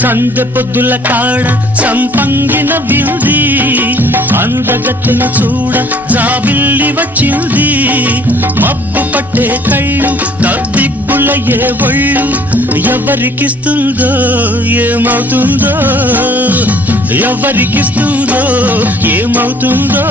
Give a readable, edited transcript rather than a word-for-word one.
సందె పొద్దుల కాడ సంపంగిన వింది అందగత్తెన చూడ జాబిల్లి వచ్చింది మబ్బు పట్టే కళ్ళు తద్దిబ్బుల ఏ ఒళ్ళు ఎవరికిస్తుందో ఏమవుతుందో ఎవరికిస్తుందో ఏమవుతుందో